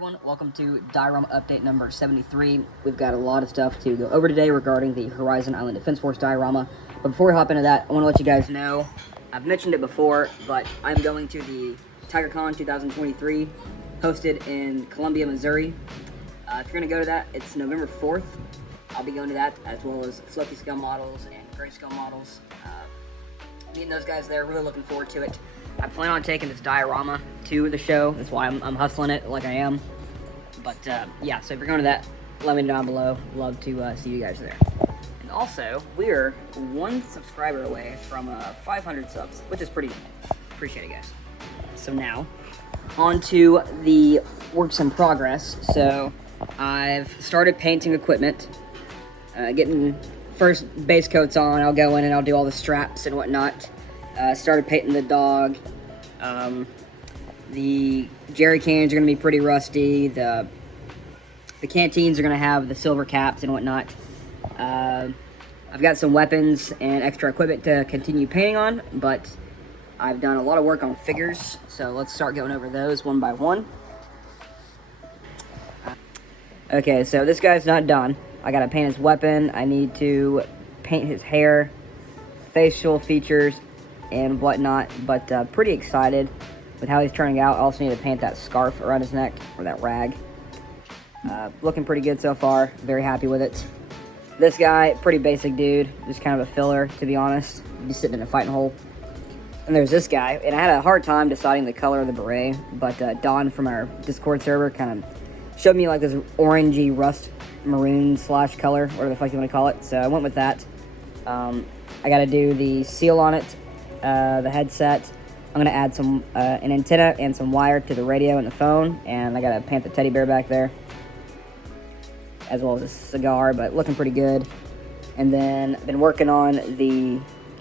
everyone, welcome to diorama update number 73. We've got a lot of stuff to go over today regarding the Horizon Island Defense Force diorama. But before we hop into that, I want to let you guys know, I've mentioned it before, but I'm going to the TigerCon 2023, hosted in Columbia, Missouri. If you're going to go to that, it's November 4th. I'll be going to that, as well as Floki Scale models and Gray Scale models. Meeting those guys there, really looking forward to it. I plan on taking this diorama to the show. That's why I'm hustling it like I am. But yeah, so if you're going to that, let me know down below. Love to see you guys there. And also, we're one subscriber away from 500 subs, which is pretty good. Appreciate it, guys. So now, on to the works in progress. So I've started painting equipment, getting first base coats on. I'll go in and I'll do all the straps and whatnot. Started painting the dog. The jerry cans are going to be pretty rusty. The canteens are going to have the silver caps and whatnot. I've got some weapons and extra equipment to continue painting on, but I've done a lot of work on figures, so let's start going over those one by one. Okay, so this guy's not done. I gotta paint his weapon. I need to paint his hair, facial features, and whatnot, but pretty excited with how he's turning out. I also need to paint that scarf around his neck, or that rag. Looking pretty good so far. Very happy with it. This guy, pretty basic dude, just kind of a filler, to be honest. He's sitting in a fighting hole. And there's this guy, and I had a hard time deciding the color of the beret, but Don from our Discord server kind of showed me like this orangey rust maroon slash color, whatever the fuck you want to call it, so I went with that. I gotta do the seal on it, the headset. I'm gonna add some an antenna and some wire to the radio and the phone, and I gotta paint the teddy bear back there, as well as a cigar, but looking pretty good. And then I've been working on the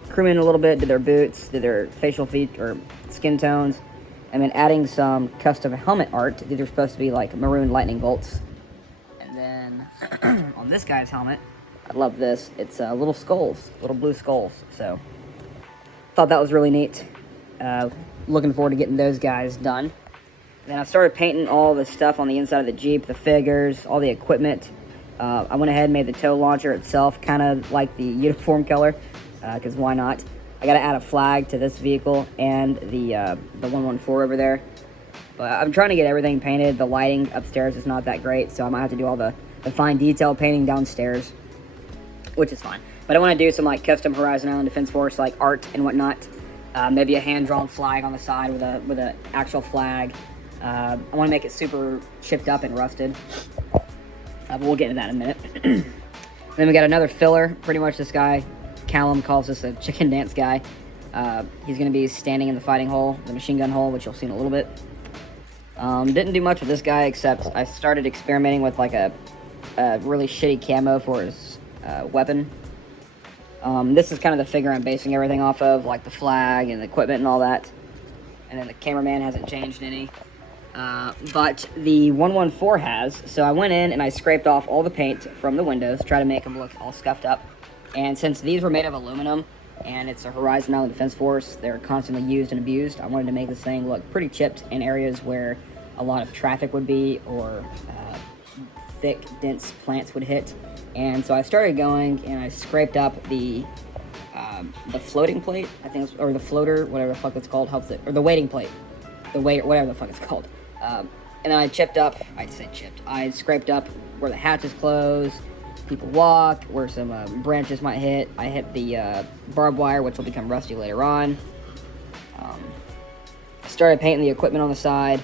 crewmen a little bit, did their boots, did their facial or skin tones, and then adding some custom helmet art. These are supposed to be like maroon lightning bolts. And then on this guy's helmet, I love this. It's little skulls, little blue skulls. So thought that was really neat. Looking forward to getting those guys done. And then I started painting all the stuff on the inside of the Jeep, the figures, all the equipment. I went ahead and made the tow launcher itself kind of like the uniform color, because why not? I got to add a flag to this vehicle and the 114 over there. But I'm trying to get everything painted. The lighting upstairs is not that great, so I might have to do all the fine detail painting downstairs, which is fine. But I want to do some like custom Horizon Island Defense Force like art and whatnot. Maybe a hand-drawn flag on the side with an actual flag. I want to make it super chipped up and rusted. But we'll get into that in a minute. Then we got another filler. Pretty much this guy, Callum calls this a chicken dance guy. He's going to be standing in the fighting hole, the machine gun hole, which you'll see in a little bit. Didn't do much with this guy, except I started experimenting with like a really shitty camo for his weapon. This is kind of the figure I'm basing everything off of, like the flag and the equipment and all that. And then the cameraman hasn't changed any. But the 114 has, so I went in and I scraped off all the paint from the windows, try to make them look all scuffed up. And since these were made of aluminum, and it's a Horizon Island Defense Force, they're constantly used and abused, I wanted to make this thing look pretty chipped in areas where a lot of traffic would be, or thick, dense plants would hit. And so I started going and I scraped up the floating plate, I think, or the floater, whatever the fuck it's called, helps it, or the waiting plate, whatever the fuck it's called. And then I I scraped up where the hatches close, people walk, where some branches might hit. I hit the barbed wire, which will become rusty later on. Started painting the equipment on the side,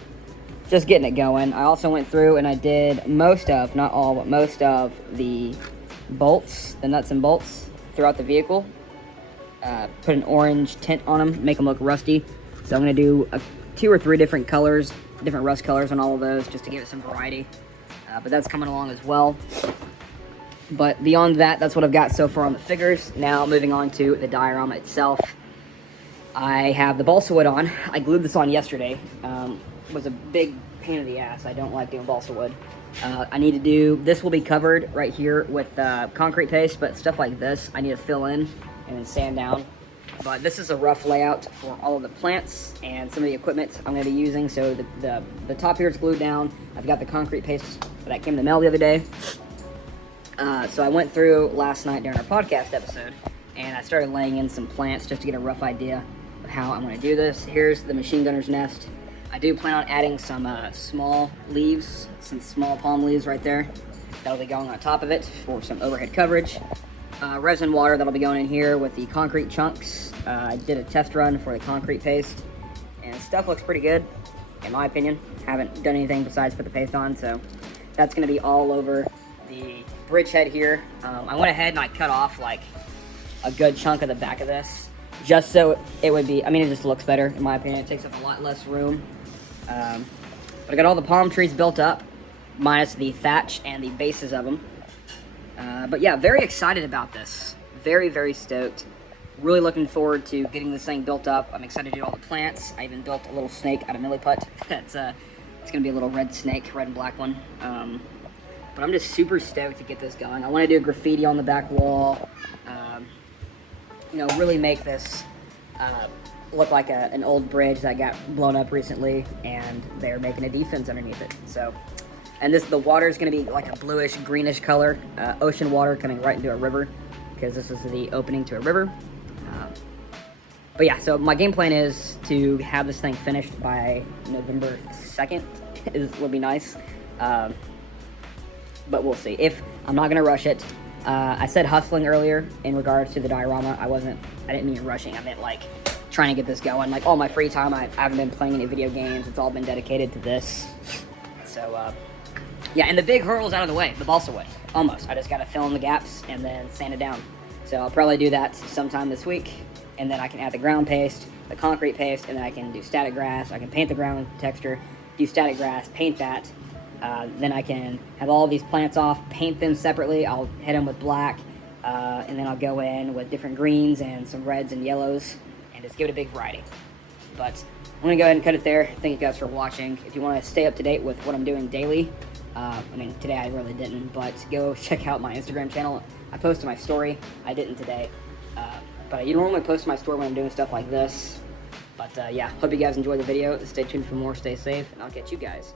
just getting it going. I also went through and I did most of, not all, but most of the bolts, the nuts and bolts throughout the vehicle. Put an orange tint on them, make them look rusty. So I'm going to do 2 or 3 different colors, different rust colors on all of those, just to give it some variety. But that's coming along as well. But beyond that, that's what I've got so far on the figures. Now moving on to the diorama itself. I have the balsa wood on. I glued this on yesterday. It was a big pain in the ass. I don't like doing balsa wood. I need to do, this will be covered right here with concrete paste, but stuff like this I need to fill in and then sand down. But this is a rough layout for all of the plants and some of the equipment I'm going to be using. So the top here is glued down. I've got the concrete paste that came in the mail the other day. So I went through last night during our podcast episode, and I started laying in some plants just to get a rough idea of how I'm going to do this. Here's the machine gunner's nest. I do plan on adding some small leaves, some small palm leaves right there. That'll be going on top of it for some overhead coverage. Resin water that'll be going in here with the concrete chunks. I did a test run for the concrete paste, and stuff looks pretty good, in my opinion. Haven't done anything besides put the paste on, so that's going to be all over the bridgehead here. I went ahead and I cut off like a good chunk of the back of this, just so it would be, I mean, it just looks better, in my opinion. It takes up a lot less room. But I got all the palm trees built up, minus the thatch and the bases of them. But yeah, very excited about this. Very, very stoked. Really looking forward to getting this thing built up. I'm excited to do all the plants. I even built a little snake out of milliput. It's going to be a little red snake, red and black one. But I'm just super stoked to get this going. I want to do graffiti on the back wall. You know, really make this look like an old bridge that got blown up recently, and they're making a defense underneath it. So, and the water is going to be like a bluish, greenish color, ocean water coming right into a river, because this is the opening to a river. But yeah, so my game plan is to have this thing finished by November 2nd. Would be nice. But we'll see. If I'm not going to rush it. I said hustling earlier in regards to the diorama. I didn't mean rushing. I meant like trying to get this going. Like all my free time, I haven't been playing any video games. It's all been dedicated to this. So, yeah, and the big hurdle's out of the way, the balsa wood. Almost. I just got to fill in the gaps and then sand it down. So I'll probably do that sometime this week. And then I can add the ground paste, the concrete paste, and then I can do static grass. I can paint the ground texture, do static grass, paint that. Then I can have all these plants off, paint them separately. I'll hit them with black, and then I'll go in with different greens and some reds and yellows, and just give it a big variety. But I'm going to go ahead and cut it there. Thank you guys for watching. If you want to stay up to date with what I'm doing daily, I mean, today I really didn't, but go check out my Instagram channel. I posted my story. I didn't today. But you normally post my story when I'm doing stuff like this. But yeah, hope you guys enjoyed the video. Stay tuned for more. Stay safe, and I'll catch you guys